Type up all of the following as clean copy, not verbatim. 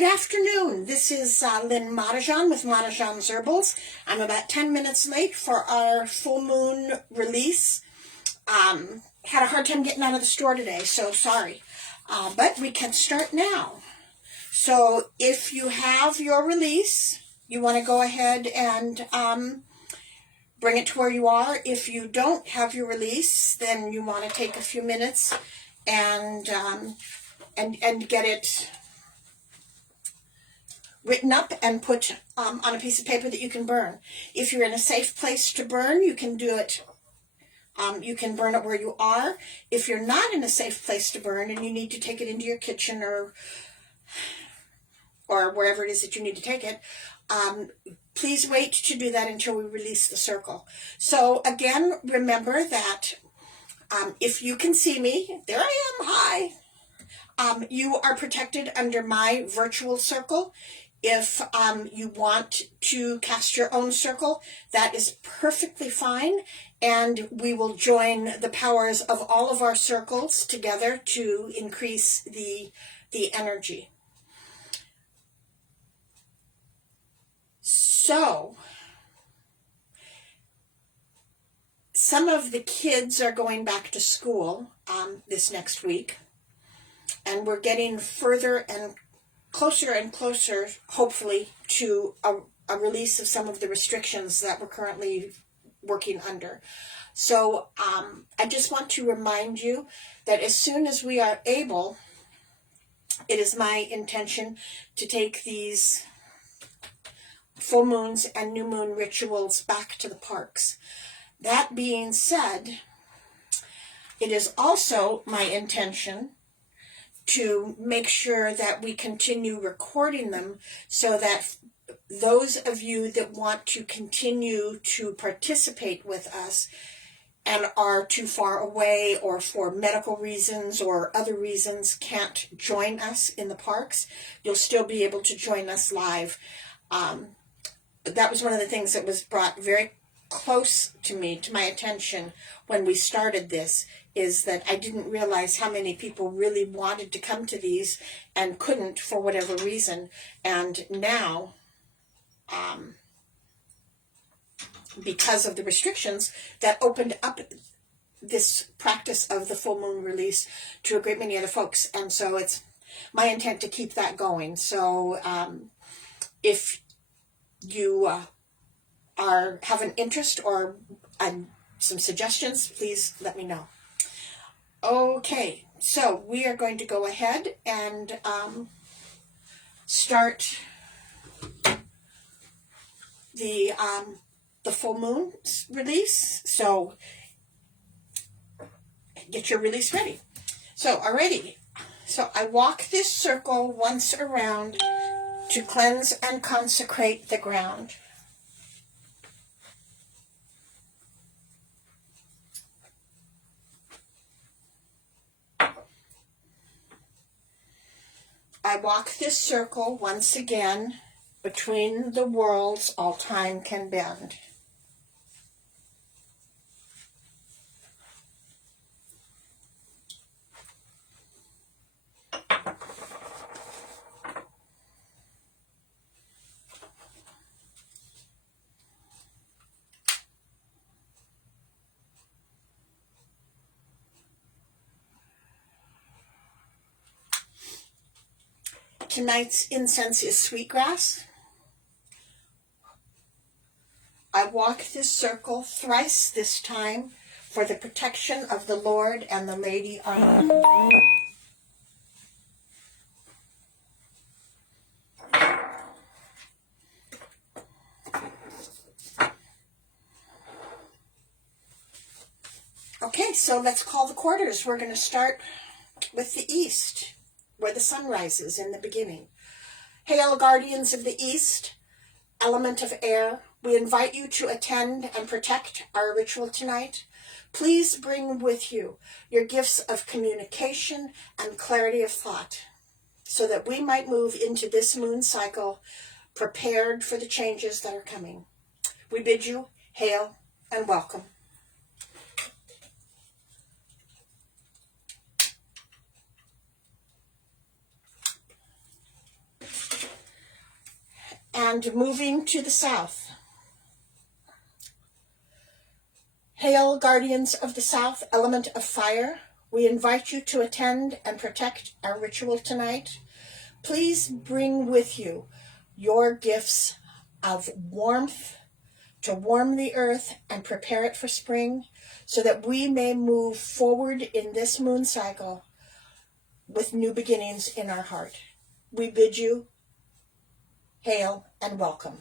Good afternoon. This is Lynn Matajan with Matajan's Herbals. I'm about 10 minutes late for our full moon release. Had a hard time getting out of the store today, so sorry. But we can start now. So if you have your release, you want to go ahead and bring it to where you are. If you don't have your release, then you want to take a few minutes and get it written up and put on a piece of paper that you can burn. If you're in a safe place to burn, you can do it. You can burn it where you are. If you're not in a safe place to burn and you need to take it into your kitchen or wherever it is that you need to take it, please wait to do that until we release the circle. So again, remember that if you can see me, there I am, hi. You are protected under my virtual circle. If you want to cast your own circle, that is perfectly fine, and we will join the powers of all of our circles together to increase the energy. So, some of the kids are going back to school this next week, and we're getting further and closer, hopefully, to a release of some of the restrictions that we're currently working under. So I just want to remind you that as soon as we are able, it is my intention to take these full moons and new moon rituals back to the parks. That being said, it is also my intention to make sure that we continue recording them so that those of you that want to continue to participate with us and are too far away or for medical reasons or other reasons can't join us in the parks, you'll still be able to join us live. That was one of the things that was brought very close to me, to my attention when we started this, is that I didn't realize how many people really wanted to come to these and couldn't for whatever reason. And now, because of the restrictions, that opened up this practice of the full moon release to a great many other folks. And so it's my intent to keep that going. So if you have an interest or some suggestions, please let me know. Okay, so we are going to go ahead and start the full moon release. So get your release ready. So alrighty, so I walk this circle once around to cleanse and consecrate the ground. I walk this circle once again between the worlds all time can bend. Tonight's incense is sweetgrass. I walk this circle thrice this time for the protection of the Lord and the Lady Armor. Okay, so let's call the quarters. We're going to start with the east, where the sun rises in the beginning. Hail, guardians of the east, element of air, we invite you to attend and protect our ritual tonight. Please bring with you your gifts of communication and clarity of thought so that we might move into this moon cycle prepared for the changes that are coming. We bid you hail and welcome. And moving to the south. Hail, guardians of the south, element of fire. We invite you to attend and protect our ritual tonight. Please bring with you your gifts of warmth to warm the earth and prepare it for spring, so that we may move forward in this moon cycle with new beginnings in our heart. We bid you hail and welcome.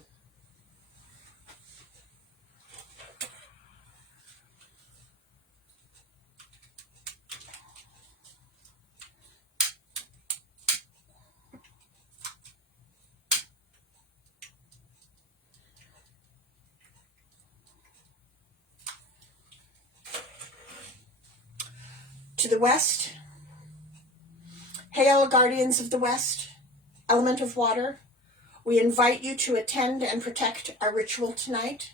To the west. Hail, guardians of the west, element of water. We invite you to attend and protect our ritual tonight.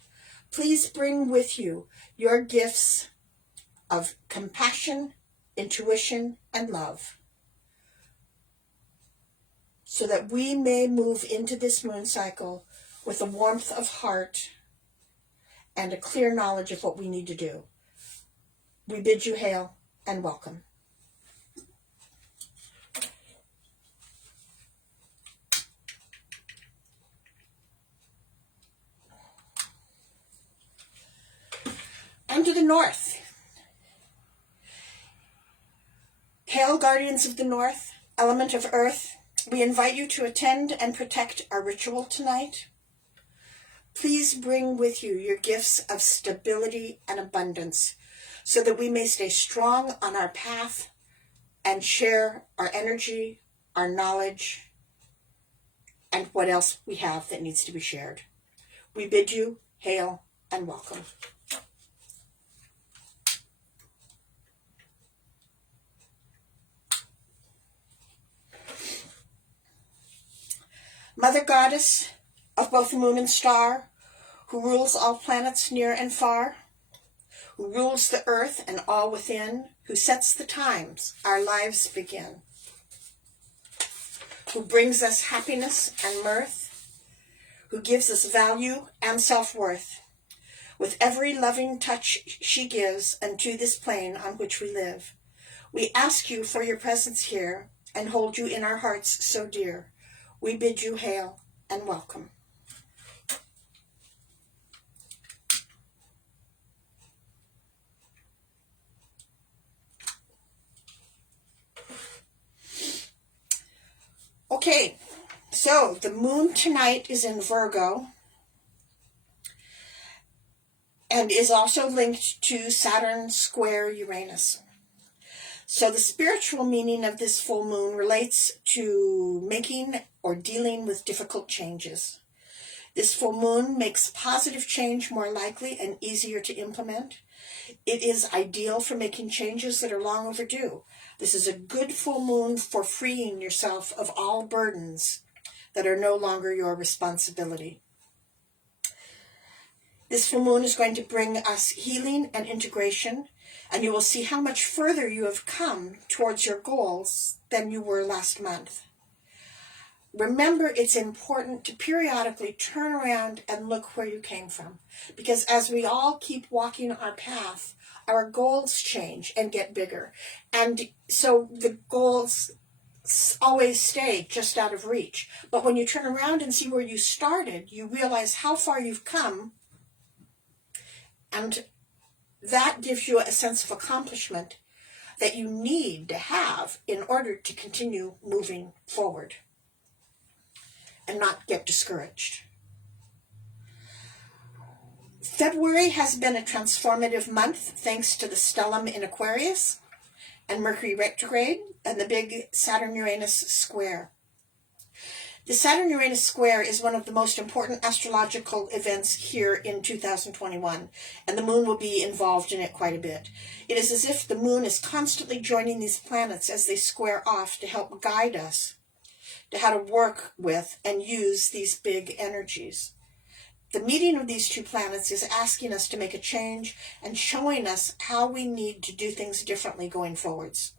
Please bring with you your gifts of compassion, intuition, and love, so that we may move into this moon cycle with a warmth of heart and a clear knowledge of what we need to do. We bid you hail and welcome. And to the north. Hail, guardians of the north, element of earth. We invite you to attend and protect our ritual tonight. Please bring with you your gifts of stability and abundance, so that we may stay strong on our path and share our energy, our knowledge, and what else we have that needs to be shared. We bid you hail and welcome. Mother Goddess of both the moon and star, who rules all planets near and far, who rules the earth and all within, who sets the times our lives begin, who brings us happiness and mirth, who gives us value and self-worth. With every loving touch she gives unto this plane on which we live, we ask you for your presence here and hold you in our hearts so dear. We bid you hail and welcome. Okay, so the moon tonight is in Virgo and is also linked to Saturn square Uranus. So the spiritual meaning of this full moon relates to making or dealing with difficult changes. This full moon makes positive change more likely and easier to implement. It is ideal for making changes that are long overdue. This is a good full moon for freeing yourself of all burdens that are no longer your responsibility. This full moon is going to bring us healing and integration, and you will see how much further you have come towards your goals than you were last month. Remember, it's important to periodically turn around and look where you came from, because as we all keep walking our path, our goals change and get bigger. And so the goals always stay just out of reach. But when you turn around and see where you started, you realize how far you've come, and that gives you a sense of accomplishment that you need to have in order to continue moving forward and not get discouraged. February has been a transformative month thanks to the stellium in Aquarius and Mercury retrograde and the big Saturn-Uranus square. The Saturn-Uranus square is one of the most important astrological events here in 2021, and the moon will be involved in it quite a bit. It is as if the moon is constantly joining these planets as they square off to help guide us to how to work with and use these big energies. The meeting of these two planets is asking us to make a change and showing us how we need to do things differently going forwards.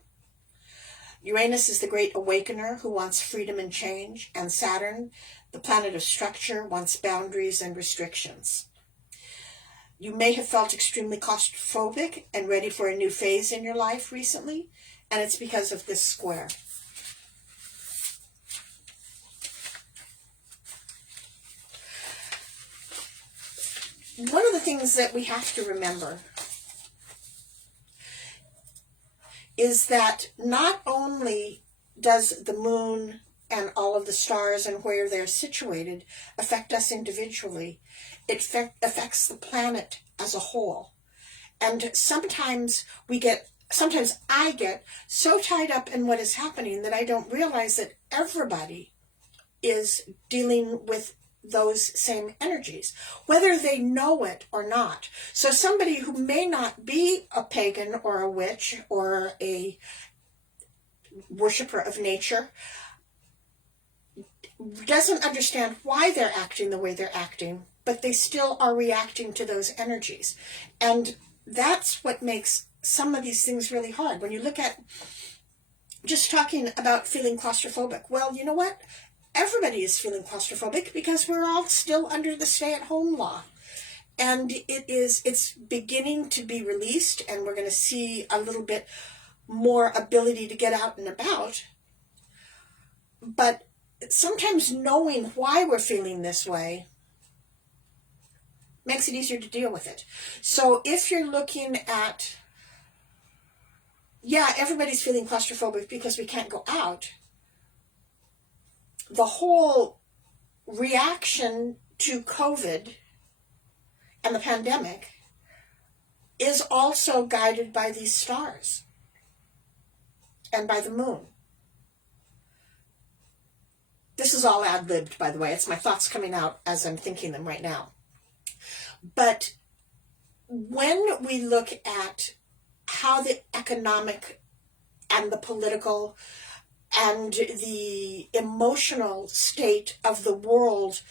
Uranus is the great awakener who wants freedom and change, and Saturn, The planet of structure wants boundaries and restrictions. You may have felt extremely claustrophobic and ready for a new phase in your life recently, and it's because of this square. One of the things that we have to remember is that not only does the moon and all of the stars and where they're situated affect us individually, it affects the planet as a whole. And sometimes I get so tied up in what is happening that I don't realize that everybody is dealing with those same energies, whether they know it or not. So somebody who may not be a pagan or a witch or a worshiper of nature doesn't understand why they're acting the way they're acting, but they still are reacting to those energies. And that's what makes some of these things really hard. When you look at just talking about feeling claustrophobic, well, you know what? Everybody is feeling claustrophobic because we're all still under the stay-at-home law. And it's beginning to be released, and we're going to see a little bit more ability to get out and about. But sometimes knowing why we're feeling this way makes it easier to deal with it. So if you're looking at, yeah, everybody's feeling claustrophobic because we can't go out, the whole reaction to COVID and the pandemic is also guided by these stars and by the moon. This is all ad-libbed, by the way. It's my thoughts coming out as I'm thinking them right now. But when we look at how the economic and the political and the emotional state of the world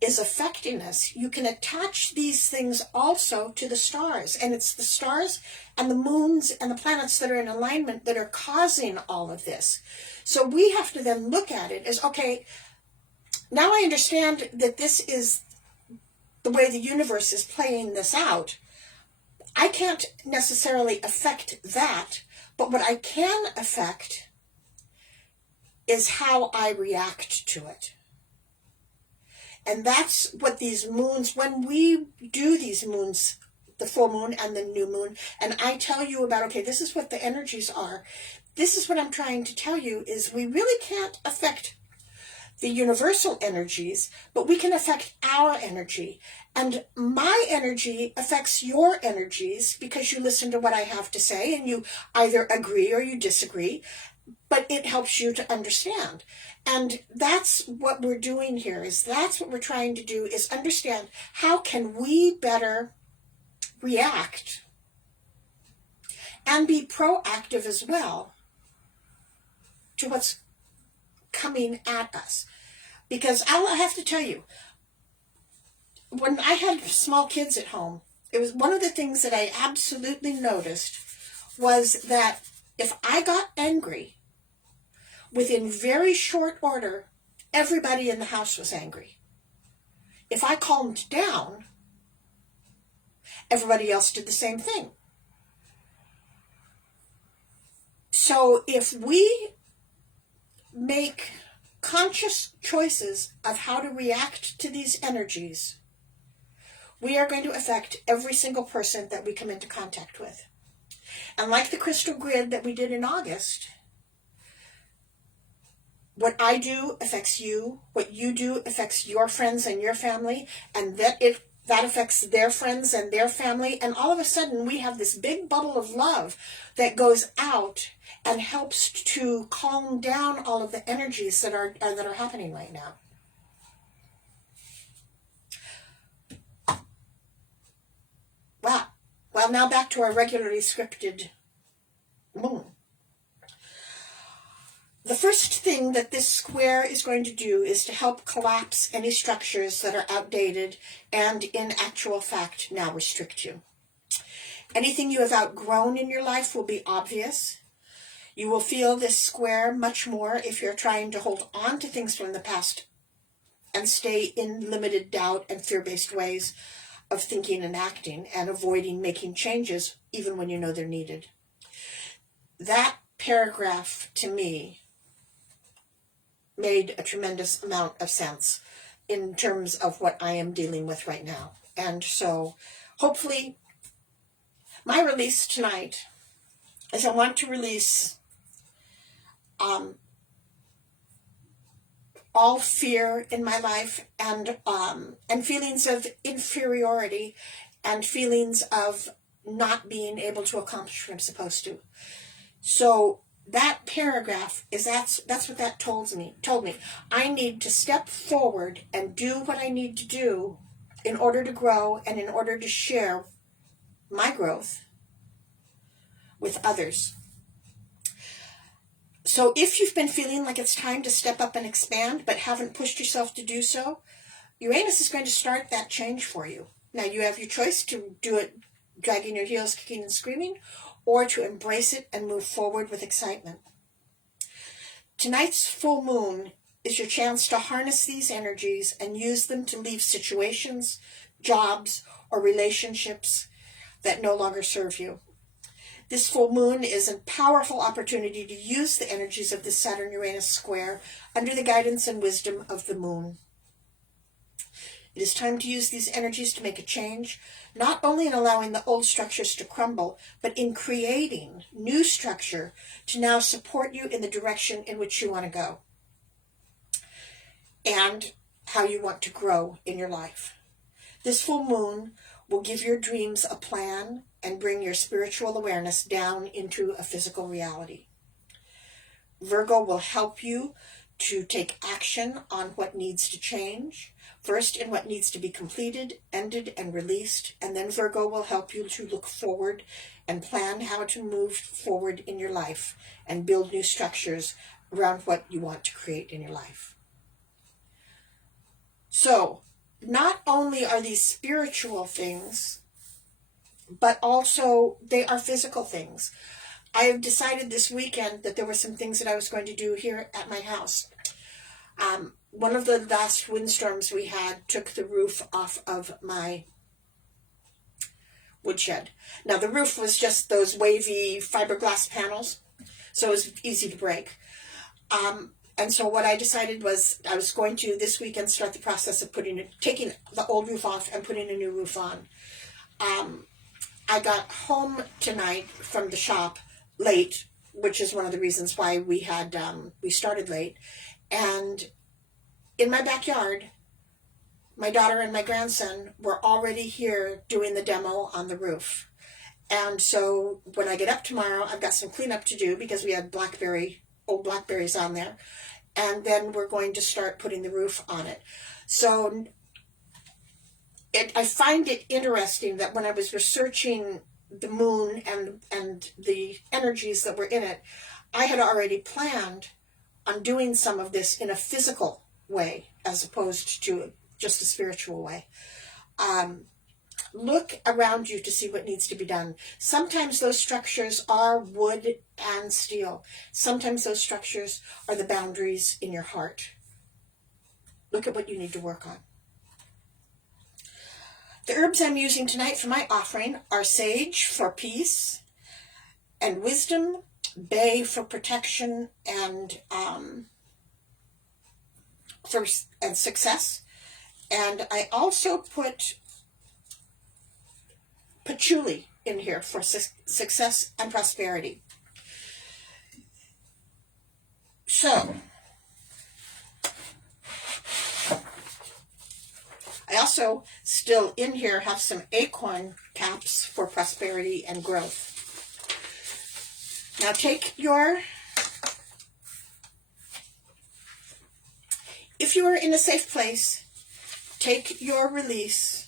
is affecting us, you can attach these things also to the stars. And it's the stars and the moons and the planets that are in alignment that are causing all of this. So we have to then look at it as, okay, now I understand that this is the way the universe is playing this out. I can't necessarily affect that, but what I can affect is how I react to it. And that's what these moons, when we do these moons, the full moon and the new moon, and I tell you about, okay, this is what the energies are. This is what I'm trying to tell you is we really can't affect the universal energies, but we can affect our energy. And my energy affects your energies because you listen to what I have to say and you either agree or you disagree, but it helps you to understand. And that's what we're doing here, is that's what we're trying to do, is understand how can we better react and be proactive as well to what's coming at us. Because I have to tell you, when I had small kids at home, it was one of the things that I absolutely noticed was that if I got angry, within very short order, everybody in the house was angry. If I calmed down, everybody else did the same thing. So if we make conscious choices of how to react to these energies, we are going to affect every single person that we come into contact with. And like the crystal grid that we did in August, what I do affects you, what you do affects your friends and your family, and that affects their friends and their family, and all of a sudden we have this big bubble of love that goes out and helps to calm down all of the energies that are happening right now. Wow. Well, now back to our regularly scripted moon. The first thing that this square is going to do is to help collapse any structures that are outdated and in actual fact now restrict you. Anything you have outgrown in your life will be obvious. You will feel this square much more if you're trying to hold on to things from the past and stay in limited doubt and fear-based ways of thinking and acting, and avoiding making changes even when you know they're needed. That paragraph to me made a tremendous amount of sense in terms of what I am dealing with right now. And so hopefully my release tonight is I want to release all fear in my life, and feelings of inferiority, and feelings of not being able to accomplish what I'm supposed to. So that paragraph is that's what that told me. I need to step forward and do what I need to do in order to grow and in order to share my growth with others. So if you've been feeling like it's time to step up and expand but haven't pushed yourself to do so, Uranus is going to start that change for you. Now you have your choice to do it dragging your heels, kicking and screaming, or to embrace it and move forward with excitement. Tonight's full moon is your chance to harness these energies and use them to leave situations, jobs, or relationships that no longer serve you. This full moon is a powerful opportunity to use the energies of the Saturn-Uranus square under the guidance and wisdom of the moon. It is time to use these energies to make a change, not only in allowing the old structures to crumble, but in creating new structure to now support you in the direction in which you want to go and how you want to grow in your life. This full moon will give your dreams a plan and bring your spiritual awareness down into a physical reality. Virgo will help you to take action on what needs to change, first in what needs to be completed, ended, and released, and then Virgo will help you to look forward and plan how to move forward in your life and build new structures around what you want to create in your life. So, not only are these spiritual things, but also they are physical things. I have decided this weekend that there were some things that I was going to do here at my house. One of the last windstorms we had took the roof off of my woodshed. Now the roof was just those wavy fiberglass panels, so it was easy to break. And so what I decided was I was going to this weekend start the process of taking the old roof off and putting a new roof on. I got home tonight from the shop late, which is one of the reasons why we started late. And in my backyard, my daughter and my grandson were already here doing the demo on the roof. And so when I get up tomorrow, I've got some cleanup to do because we had old blackberries on there. And then we're going to start putting the roof on it. So I find it interesting that when I was researching the moon and the energies that were in it, I had already planned on doing some of this in a physical way as opposed to just a spiritual way. Look around you to see what needs to be done. Sometimes those structures are wood and steel. Sometimes those structures are the boundaries in your heart. Look at what you need to work on. The herbs I'm using tonight for my offering are sage for peace and wisdom, bay for protection and success. And I also put patchouli in here for success and prosperity. So, I also still in here have some acorn caps for prosperity and growth. Now if you are in a safe place, take your release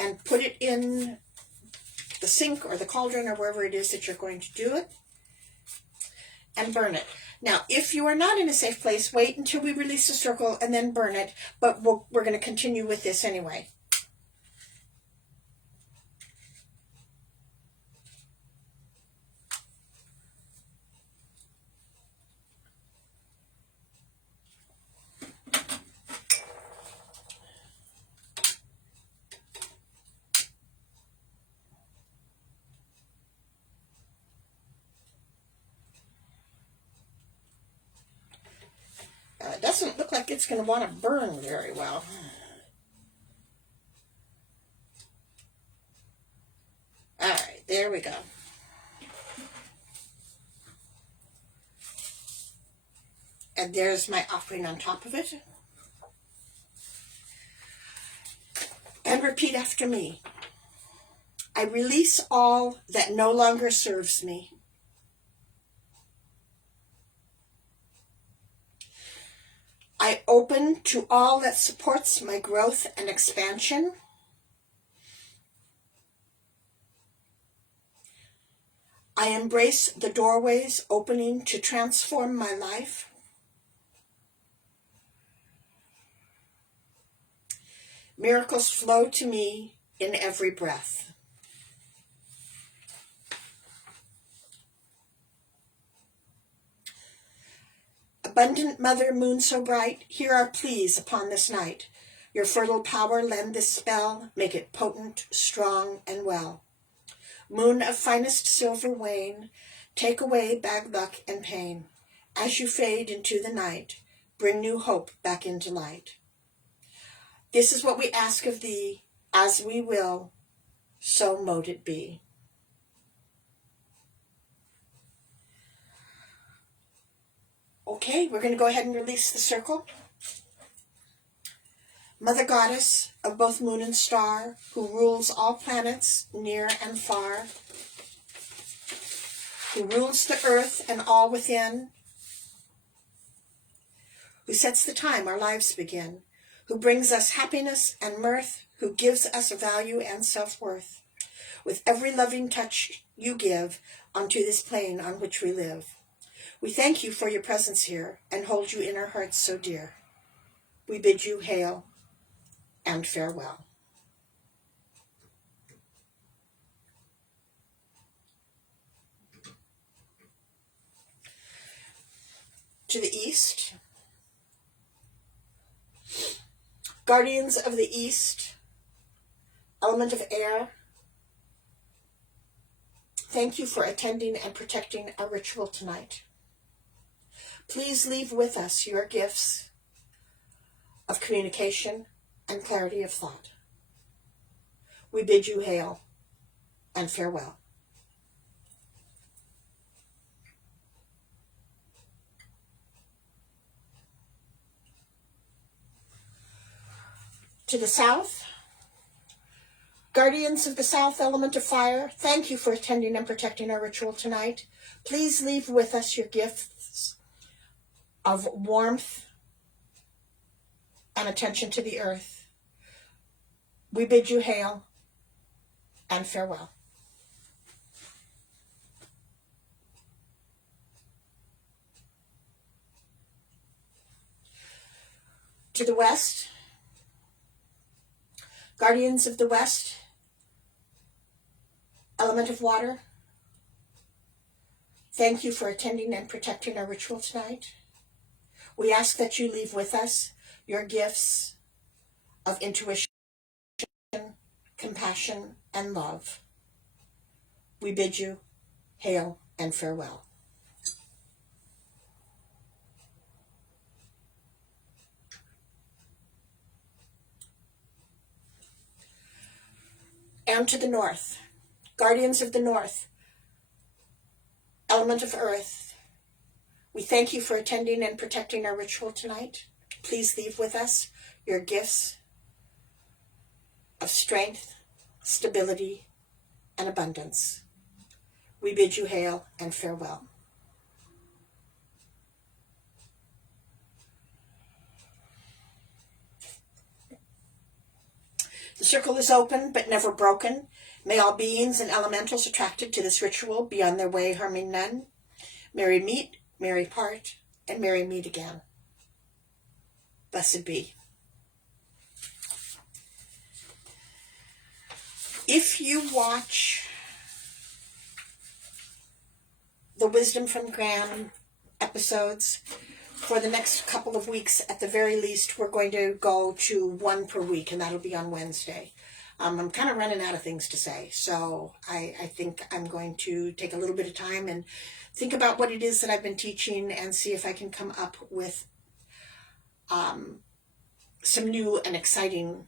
and put it in the sink or the cauldron or wherever it is that you're going to do it and burn it. Now, if you are not in a safe place, wait until we release the circle and then burn it, but we're going to continue with this anyway. doesn't look like it's going to want to burn very well. All right, there we go. And there's my offering on top of it. And repeat after me. I release all that no longer serves me. I open to all that supports my growth and expansion. I embrace the doorways opening to transform my life. Miracles flow to me in every breath. Abundant Mother, moon so bright, hear our pleas upon this night. Your fertile power lend this spell, make it potent, strong, and well. Moon of finest silver wane, take away bad luck and pain. As you fade into the night, bring new hope back into light. This is what we ask of thee, as we will, so mote it be. Okay, we're going to go ahead and release the circle. Mother Goddess of both moon and star, who rules all planets near and far, who rules the earth and all within, who sets the time our lives begin, who brings us happiness and mirth, who gives us value and self-worth. With every loving touch you give onto this plane on which we live. We thank you for your presence here and hold you in our hearts so dear. We bid you hail and farewell. To the east, guardians of the east, element of air, thank you for attending and protecting our ritual tonight. Please leave with us your gifts of communication and clarity of thought. We bid you hail and farewell. To the south, guardians of the south, element of fire, thank you for attending and protecting our ritual tonight. Please leave with us your gifts of warmth and attention to the earth. We bid you hail and farewell. To the west, guardians of the west, element of water, thank you for attending and protecting our ritual tonight. We ask that you leave with us your gifts of intuition, compassion, and love. We bid you hail and farewell. And to the north, guardians of the north, element of earth, we thank you for attending and protecting our ritual tonight. Please leave with us your gifts of strength, stability, and abundance. We bid you hail and farewell. The circle is open but never broken. May all beings and elementals attracted to this ritual be on their way harming none. Merry meet, merry part, and merry meet again. Blessed be. If you watch the Wisdom from Gran episodes, for the next couple of weeks, at the very least, we're going to go to one per week, and that'll be on Wednesday. I'm kind of running out of things to say, so I think I'm going to take a little bit of time and think about what it is that I've been teaching and see if I can come up with some new and exciting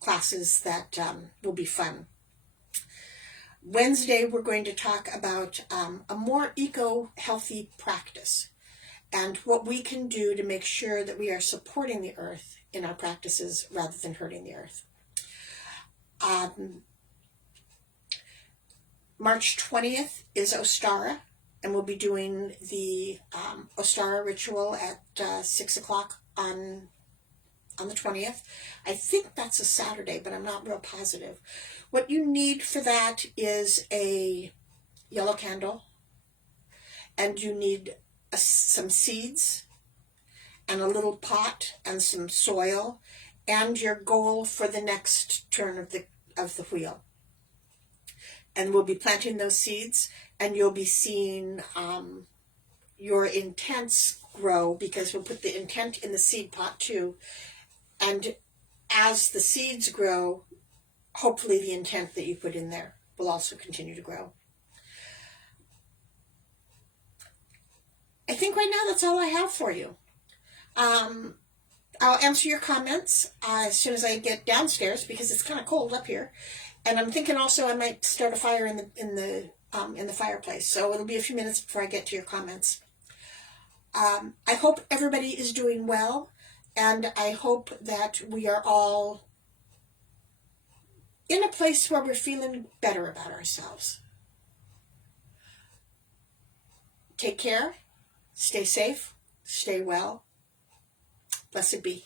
classes that will be fun. Wednesday, we're going to talk about a more eco-healthy practice and what we can do to make sure that we are supporting the earth in our practices rather than hurting the earth. March 20th is Ostara, and we'll be doing the Ostara ritual at 6 o'clock on the 20th. I think that's a Saturday, but I'm not real positive. What you need for that is a yellow candle, and you need some seeds and a little pot and some soil and your goal for the next turn of the wheel. And we'll be planting those seeds, and you'll be seeing your intents grow, because we'll put the intent in the seed pot too. And as the seeds grow, hopefully the intent that you put in there will also continue to grow. I think right now that's all I have for you. I'll answer your comments as soon as I get downstairs, because it's kind of cold up here. And I'm thinking also I might start a fire in the fireplace. So it'll be a few minutes before I get to your comments. I hope everybody is doing well, and I hope that we are all in a place where we're feeling better about ourselves. Take care, stay safe, stay well. Blessed be.